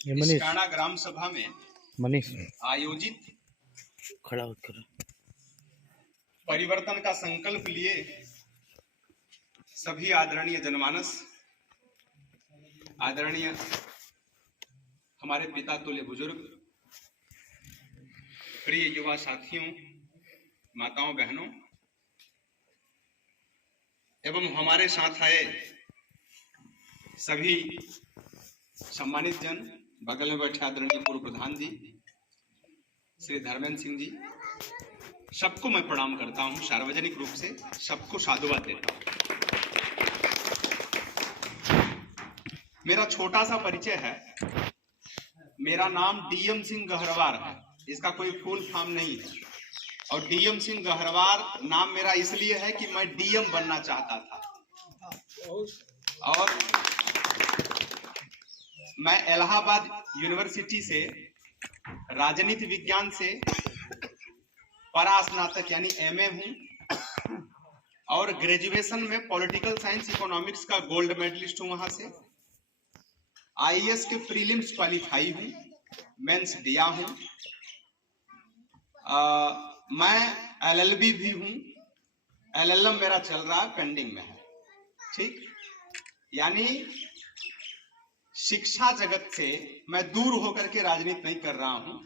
इस काना ग्राम सभा में मनीष आयोजित खड़ा होकर परिवर्तन का संकल्प लिए सभी आदरणीय जनमानस, आदरणीय हमारे पिता तुल्य बुजुर्ग, प्रिय युवा साथियों, माताओं बहनों एवं हमारे साथ आए सभी सम्मानित जन, बगल में बैठे आदरणीय पूर्व प्रधान जी श्री धर्मेंद्र सिंह जी, सबको मैं प्रणाम करता हूं। सार्वजनिक रूप से सबको साधुवाद देता हूं। मेरा छोटा सा परिचय है। मेरा नाम डीएम सिंह गहरवार है, इसका कोई फुल फॉर्म नहीं है। और डीएम सिंह गहरवार नाम मेरा इसलिए है कि मैं डीएम बनना चाहता था। और मैं इलाहाबाद यूनिवर्सिटी से राजनीति विज्ञान से परास्नातक यानी एमए हूं और ग्रेजुएशन में पॉलिटिकल साइंस इकोनॉमिक्स का गोल्ड मेडलिस्ट हूं। वहां से आईएएस के प्रीलिम्स क्वालिफाई हूं, मेंस दिया हूं। मैं एलएलबी भी हूं, एलएलएम मेरा चल रहा है, पेंडिंग में है। ठीक, यानी शिक्षा जगत से मैं दूर होकर के राजनीति नहीं कर रहा हूं।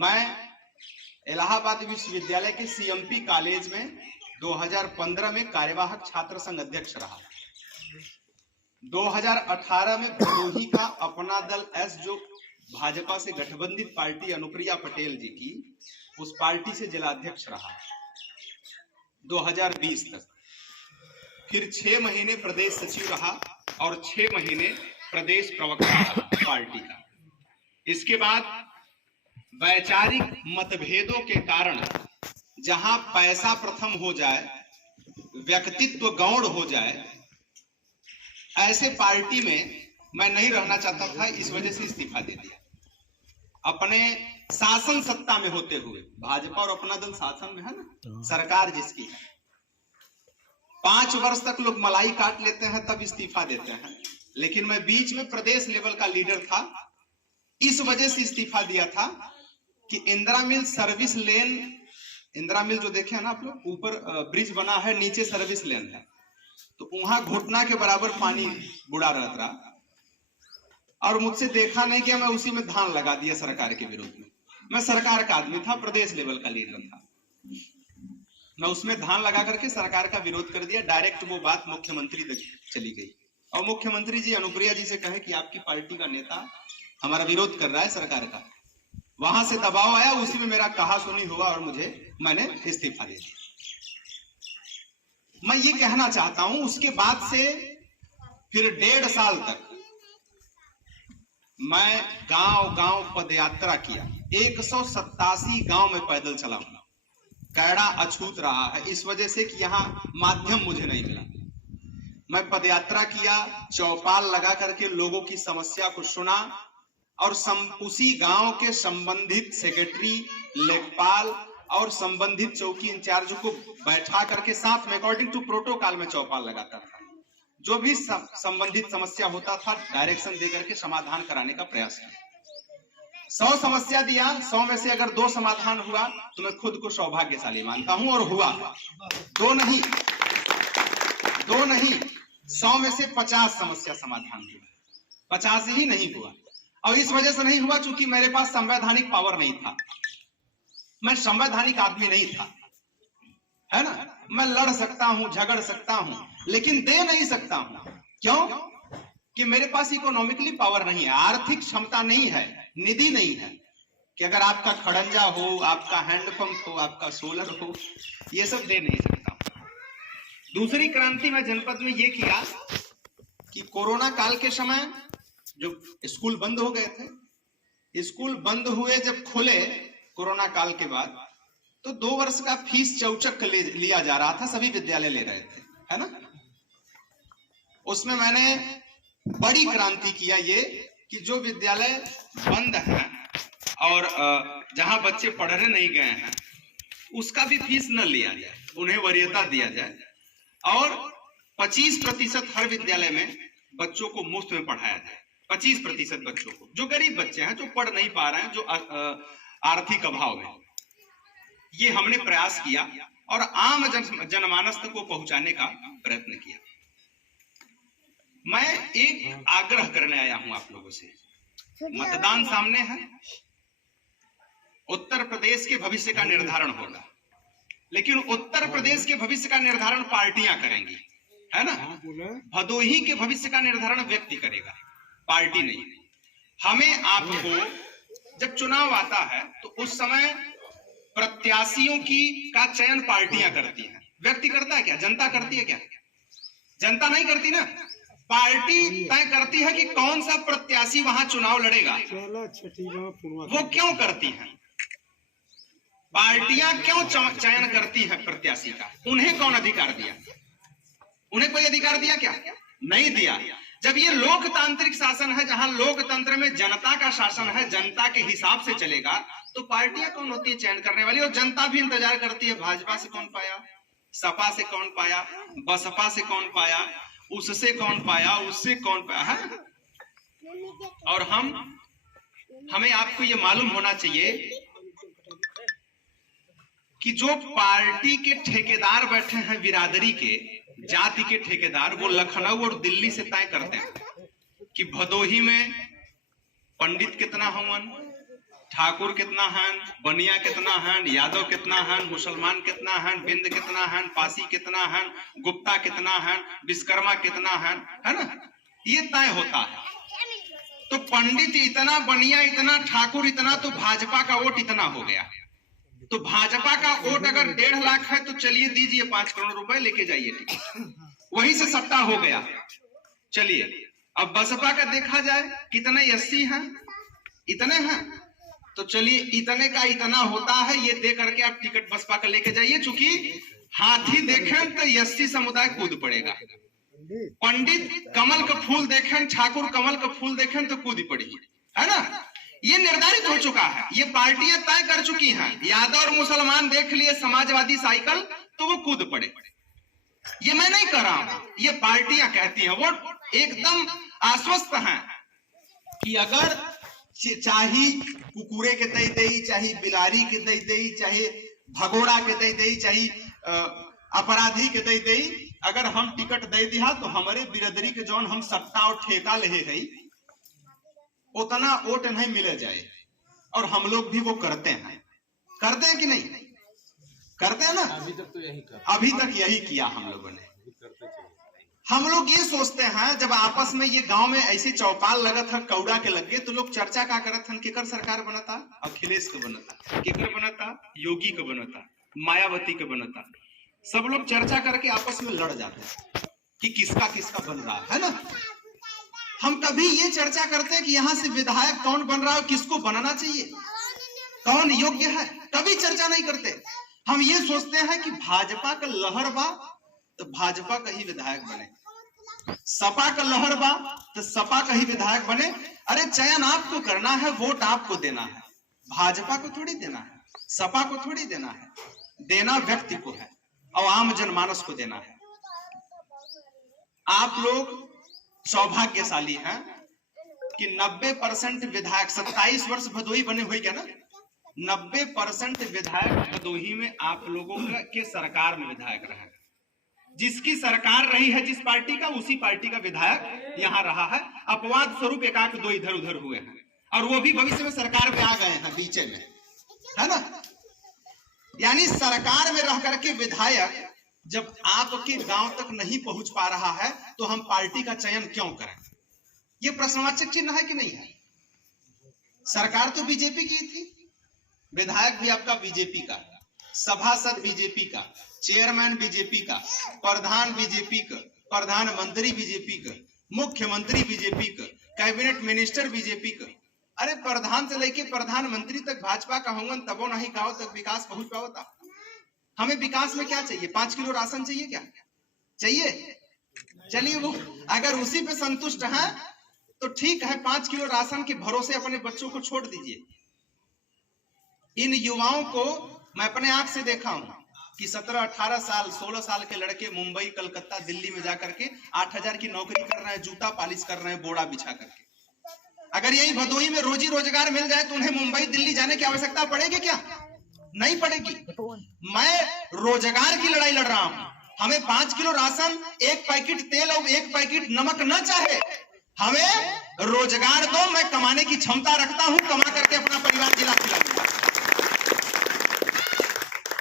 मैं इलाहाबाद विश्वविद्यालय के सीएमपी कॉलेज में 2015 में कार्यवाहक छात्र संघ अध्यक्ष रहा। 2018 में भदोही का अपना दल एस, जो भाजपा से गठबंधित पार्टी अनुप्रिया पटेल जी की, उस पार्टी से जिलाध्यक्ष रहा 2020 तक। फिर 6 महीने प्रदेश सचिव रहा और 6 महीने प्रदेश प्रवक्ता रहा पार्टी का। इसके बाद वैचारिक मतभेदों के कारण जहां पैसा प्रथम हो जाए, व्यक्तित्व गौण हो जाए, ऐसे पार्टी में मैं नहीं रहना चाहता था। इस वजह से इस्तीफा दे दिया। अपने शासन सत्ता में होते हुए, भाजपा और अपना दल शासन में है ना, सरकार जिसकी है, 5 वर्ष तक लोग मलाई काट लेते हैं तब इस्तीफा देते हैं, लेकिन मैं बीच में प्रदेश लेवल का लीडर था। इस वजह से इस्तीफा दिया था कि इंदिरा मिल सर्विस लेन, इंदिरा मिल जो देखे हैं ना आप लोग, ऊपर ब्रिज बना है, नीचे सर्विस लेन है, तो वहां घुटना के बराबर पानी बुढ़ा रहता रहा। और मुझसे देखा नहीं कि मैं उसी में धान लगा दिया सरकार के विरोध में। मैं सरकार का आदमी था, प्रदेश लेवल का लीडर था, मैं उसमें धान लगा करके सरकार का विरोध कर दिया। डायरेक्ट वो बात मुख्यमंत्री तक चली गई और मुख्यमंत्री जी अनुप्रिया जी से कहे कि आपकी पार्टी का नेता हमारा विरोध कर रहा है सरकार का। वहां से दबाव आया, उसी में मेरा कहा सुनी हुआ और मैंने इस्तीफा दे दिया। मैं ये कहना चाहता हूं, उसके बाद से फिर 1.5 साल तक मैं गांव गांव पदयात्रा किया। 187 गांव में पैदल चला हूं। कैड़ा अछूत रहा है इस वजह से कि यहाँ माध्यम मुझे नहीं मिला। मैं पदयात्रा किया, चौपाल लगा करके लोगों की समस्या को सुना और उसी गांव के संबंधित सेक्रेटरी, लेखपाल और संबंधित चौकी इंचार्ज को बैठा करके साथ में अकॉर्डिंग टू प्रोटोकॉल में चौपाल लगाता था। जो भी संबंधित समस्या होता था डायरेक्शन दे करके समाधान कराने का प्रयास किया। 100 समस्या दिया, 100 में से अगर 2 समाधान हुआ तो मैं खुद को सौभाग्यशाली मानता हूं, और हुआ। 2 नहीं 100 में से 50 समस्या समाधान हुआ, 50 ही नहीं हुआ। और इस वजह से नहीं हुआ चूंकि मेरे पास संवैधानिक पावर नहीं था। मैं संवैधानिक आदमी नहीं था, है ना। मैं लड़ सकता हूं, झगड़ सकता हूं, लेकिन दे नहीं सकता हूं। क्यों? कि मेरे पास इकोनॉमिकली पावर नहीं है, आर्थिक क्षमता नहीं है, निधि नहीं है कि अगर आपका खड़ंजा हो, आपका हैंडपंप हो, आपका सोलर हो, ये सब दे नहीं सकता। दूसरी क्रांति में जनपद में ये किया कि कोरोना काल के समय जो स्कूल बंद हो गए थे, स्कूल बंद हुए जब खुले कोरोना काल के बाद, तो 2 वर्ष का फीस चौचक लिया जा रहा था, सभी विद्यालय ले रहे थे, है ना। उसमें मैंने बड़ी क्रांति किया ये कि जो विद्यालय बंद है और जहां बच्चे पढ़ने नहीं गए हैं उसका भी फीस न लिया जाए, उन्हें वरीयता दिया जाए और 25% हर विद्यालय में बच्चों को मुफ्त में पढ़ाया जाए। 25% बच्चों को, जो गरीब बच्चे हैं, जो पढ़ नहीं पा रहे हैं, जो आर्थिक अभाव में, ये हमने प्रयास किया और आम जनमानस तक को पहुंचाने का प्रयत्न किया। मैं एक आग्रह करने आया हूं आप लोगों से। मतदान सामने है, उत्तर प्रदेश के भविष्य का निर्धारण होगा, लेकिन उत्तर प्रदेश के भविष्य का निर्धारण पार्टियां करेंगी, है ना। भदोही के भविष्य का निर्धारण व्यक्ति करेगा, पार्टी नहीं। हमें आपको, जब चुनाव आता है तो उस समय प्रत्याशियों का चयन पार्टियां करती हैं, व्यक्ति करता है क्या? जनता करती है क्या? जनता नहीं करती ना। पार्टी तय करती है कि कौन सा प्रत्याशी वहां चुनाव लड़ेगा। वो क्यों करती हैं? पार्टियां क्यों चयन करती हैं प्रत्याशी का? उन्हें कौन अधिकार दिया? उन्हें कोई अधिकार दिया क्या? नहीं दिया। जब ये लोकतांत्रिक शासन है, जहां लोकतंत्र में जनता का शासन है, जनता के हिसाब से चलेगा, तो पार्टियां कौन होती है चयन करने वाली? और जनता भी इंतजार करती है, भाजपा से कौन पाया, सपा से कौन पाया, बसपा से कौन पाया, उससे कौन पाया, उससे कौन पाया है? और हमें आपको ये मालूम होना चाहिए कि जो पार्टी के ठेकेदार बैठे हैं, बिरादरी के, जाति के ठेकेदार, वो लखनऊ और दिल्ली से तय करते हैं कि भदोही में पंडित कितना हवन, ठाकुर कितना हैं, बनिया कितना हैं, यादव कितना हैं, मुसलमान कितना हैं, बिंद कितना हैं, पासी कितना हैं, गुप्ता कितना हैं, विश्वकर्मा कितना हैं, है ना। ये तय होता है। तो पंडित इतना, बनिया इतना, ठाकुर इतना, तो भाजपा का वोट इतना हो गया। तो भाजपा का वोट अगर 1.5 लाख है तो चलिए दीजिए 5 करोड़ रुपए, लेके जाइए टिकट, वहीं से सट्टा हो गया। चलिए अब बसपा का देखा जाए, कितने 80 हैं, इतने हैं, तो चलिए इतने का इतना होता है, ये दे करके आप टिकट बसपा का लेके जाइए। चूंकि हाथी देखें तो 80 समुदाय कूद पड़ेगा, पंडित कमल का फूल देखें, ठाकुर कमल का फूल देखें तो कूद पड़ी, है ना। ये निर्धारित हो चुका है, ये पार्टियां तय कर चुकी हैं। यादव और मुसलमान देख लिए समाजवादी साइकिल तो वो कूद पड़े। ये मैं नहीं कर रहा हूं, ये पार्टियां कहती हैं। वो एकदम आश्वस्त हैं कि अगर चाहे कुकुरे के दई दई, चाहे बिलारी के दई दई, चाहे भगोड़ा के दई दई, चाहे अपराधी के दई दई, अगर हम टिकट दे दिया तो हमारे बिरादरी के जौन हम सट्टा और ठेका ले है, उतना वोट नहीं मिले जाए। और हम लोग भी वो करते हैं कि नहीं करते हैं ना। अभी तक यही किया हम लोगों ने। हम लोग ये सोचते हैं, जब आपस में ये गांव में ऐसी चौपाल लगा था, कौड़ा के लगे, तो लोग चर्चा क्या करत हन, केकर सरकार बनता, अखिलेश का बनता, केकर बनता, योगी का बनता, मायावती का बनता। सब लोग चर्चा करके आपस में लड़ जाते हैं कि किसका किसका बन रहा है ना। हम कभी ये चर्चा करते हैं कि यहाँ से विधायक कौन बन रहा है, किसको बनना चाहिए, कौन योग्य है, कभी चर्चा नहीं करते। हम ये सोचते हैं कि भाजपा का लहर बा तो भाजपा का ही विधायक बने, सपा का लहर बा तो सपा का ही विधायक बने। अरे चयन आपको करना है, वोट आपको देना है, भाजपा को थोड़ी देना है, सपा को थोड़ी देना है, देना व्यक्ति को है और आम जनमानस को देना है। आप लोग सौभाग्यशाली हैं कि 90% विधायक, 27 वर्ष भदोही बने हुए क्या ना, 90% विधायक भदोही में आप लोगों के सरकार में विधायक रहे। जिसकी सरकार रही है जिस पार्टी का, उसी पार्टी का विधायक यहाँ रहा है। अपवाद स्वरूप एकाक दो इधर उधर हुए हैं, और वो भी भविष्य में सरकार में आ गए हैं बीचे में, है ना। यानी सरकार में रह करके विधायक जब आपके गांव तक नहीं पहुंच पा रहा है तो हम पार्टी का चयन क्यों करें? ये प्रश्नवाचक चिन्ह है कि नहीं है? सरकार तो बीजेपी की थी, विधायक भी आपका बीजेपी का, सभासद बीजेपी का, चेयरमैन बीजेपी का, प्रधान बीजेपी का, प्रधानमंत्री बीजेपी का, मुख्यमंत्री बीजेपी का, कैबिनेट मिनिस्टर बीजेपी का। अरे प्रधान से लेके प्रधानमंत्री तक भाजपा का होंगे, तबो नहीं गांव तक विकास पहुंच पाता। हमें विकास में क्या चाहिए? 5 किलो राशन चाहिए क्या? चाहिए? चलिए वो अगर उसी पे संतुष्ट हैं तो ठीक है, 5 किलो राशन के भरोसे अपने बच्चों को छोड़ दीजिए। इन युवाओं को मैं अपने आंख से देखा हूं कि 17, 18 साल, 16 साल के लड़के मुंबई, कलकत्ता, दिल्ली में जाकर के 8,000 की नौकरी कर रहे हैं, जूता पालिश कर रहे हैं, बोड़ा बिछा करके। अगर यही भदोही में रोजी रोजगार मिल जाए तो उन्हें मुंबई दिल्ली जाने की आवश्यकता पड़ेगी क्या? नहीं पड़ेगी। मैं रोजगार की लड़ाई लड़ रहा हूं। हमें 5 किलो राशन, 1 पैकेट तेल और 1 पैकेट नमक न चाहे, हमें रोजगार दो। मैं कमाने की क्षमता रखता हूं, कमा करके अपना परिवार जिला खिलाऊंगा,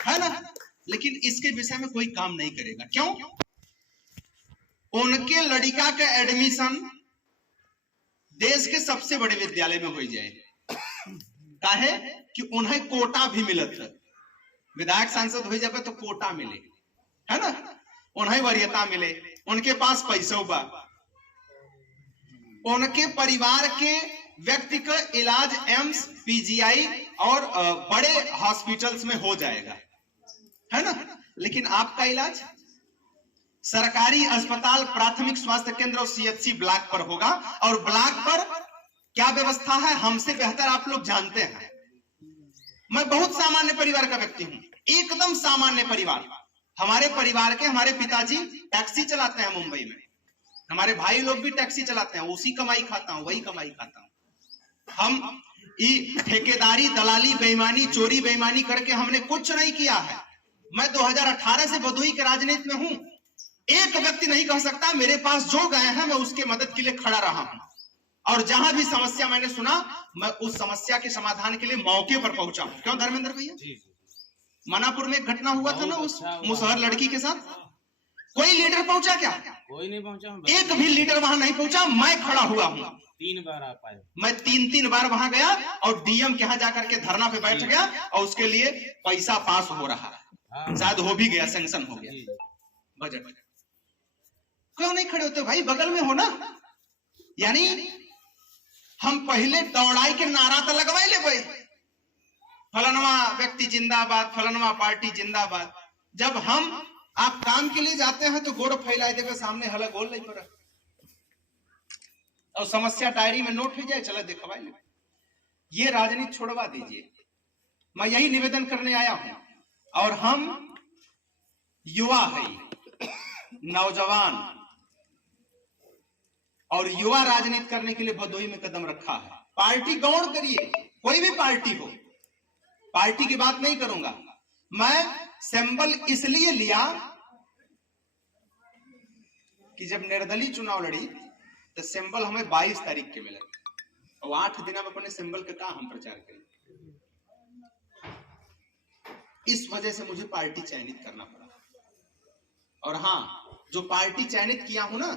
है ना? लेकिन इसके विषय में कोई काम नहीं करेगा। क्यों? उनके लड़का का एडमिशन देश के सबसे बड़े विद्यालय में हो जाए, काहे कि उन्हें कोटा भी मिलत है। विधायक सांसद हो जाए तो कोटा मिले, है ना? उन्हें वरीयता मिले, उनके पास पैसा बा, उनके परिवार के व्यक्ति का इलाज एम्स, पीजीआई और बड़े हॉस्पिटल्स में हो जाएगा, है ना? लेकिन आपका इलाज सरकारी अस्पताल, प्राथमिक स्वास्थ्य केंद्र और सीएचसी ब्लॉक पर होगा। और ब्लॉक पर क्या व्यवस्था है हमसे बेहतर आप लोग जानते हैं। मैं बहुत सामान्य परिवार का व्यक्ति हूं, एकदम सामान्य परिवार। हमारे परिवार के हमारे पिताजी टैक्सी चलाते हैं मुंबई में, हमारे भाई लोग भी टैक्सी चलाते हैं, उसी कमाई खाता हूं, वही कमाई खाता हूं। हम ठेकेदारी, दलाली, बेईमानी, चोरी बेईमानी करके हमने कुछ नहीं किया है। मैं 2018 से भदोही के राजनीति में हूं। एक व्यक्ति नहीं कह सकता मेरे पास जो गए हैं मैं उसके मदद के लिए खड़ा रहा हूं, और जहां भी समस्या मैंने सुना मैं उस समस्या के समाधान के लिए मौके पर पहुंचा हूं। क्यों धर्मेंद्र भैया? मनापुर में एक घटना हुआ था ना उस मुसहर लड़की के साथ, कोई लीडर पहुंचा क्या? कोई नहीं पहुंचा, एक भी लीडर वहां नहीं पहुंचा। मैं खड़ा हुआ हूं, 3 बार आप आए। मैं 3 बार वहां गया और डीएम के यहां जाकर के धरना पे बैठ गया, और उसके लिए पैसा पास हो रहा है, शायद हो भी गया, सैंक्शन हो गया बजट। क्यों नहीं खड़े होते भाई? बगल में हो ना। यानी हम पहले दौड़ाई के नारा तो लगवाई ले भाई, फलनवा व्यक्ति जिंदाबाद, फलनवा पार्टी जिंदाबाद। जब हम आप काम के लिए जाते हैं तो गोड़ फैलाए देवे सामने, हला गोल नहीं पड़ा, और समस्या डायरी में नोट हो जाए, चलो दिखवाई ले। ये राजनीति छोड़वा दीजिए, मैं यही निवेदन करने आया हूं। और हम युवा है, नौजवान और युवा राजनीति करने के लिए भदोही में कदम रखा है। पार्टी गौड़ करिए, कोई भी पार्टी हो, पार्टी की बात नहीं करूंगा मैं। सिंबल इसलिए लिया कि जब निर्दलीय चुनाव लड़ी तो सिंबल हमें 22 तारीख के मिले, और 8 दिन में अपने सिंबल का हम प्रचार करें। इस वजह से मुझे पार्टी चयनित करना पड़ा। और हाँ, जो पार्टी चयनित किया हूं ना,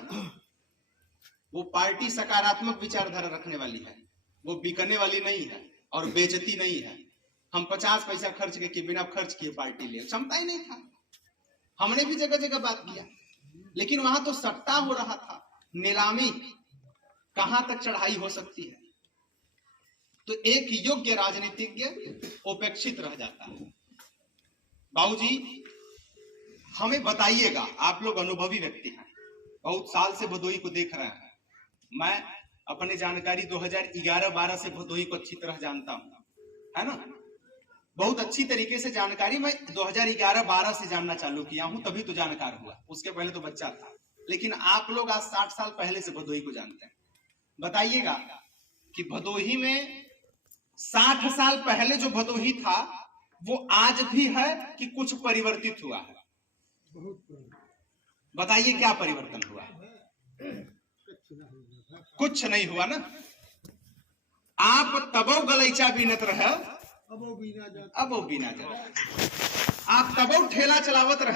वो पार्टी सकारात्मक विचारधारा रखने वाली है, वो बिकने वाली नहीं है और बेचती नहीं है। हम 50 पैसा खर्च के बिना खर्च किए पार्टी लिए, क्षमता ही नहीं था। हमने भी जगह जगह बात किया, लेकिन वहां तो सट्टा हो रहा था, नीलामी, कहां तक चढ़ाई हो सकती है। तो एक योग्य राजनीतिज्ञ उपेक्षित रह जाता है। बाबूजी हमें बताइएगा, आप लोग अनुभवी व्यक्ति हैं, बहुत साल से भदोही को देख रहे हैं। मैं अपने जानकारी 2011-12 से भदोही को अच्छी तरह जानता हूं, है ना? बहुत अच्छी तरीके से जानकारी मैं 2011-12 से जानना चालू किया हूं, तभी तो जानकार हुआ, उसके पहले तो बच्चा था। लेकिन आप लोग आज 60 साल पहले से भदोही को जानते हैं। बताइएगा कि भदोही में 60 साल पहले जो भदोही था वो आज भी है कि कुछ परिवर्तित हुआ है? बताइए क्या परिवर्तन हुआ? कुछ नहीं हुआ ना। आप तबो गलैचा बीनत रहे, अब वो बीना जा, आप तबो ठेला चलावत रहे।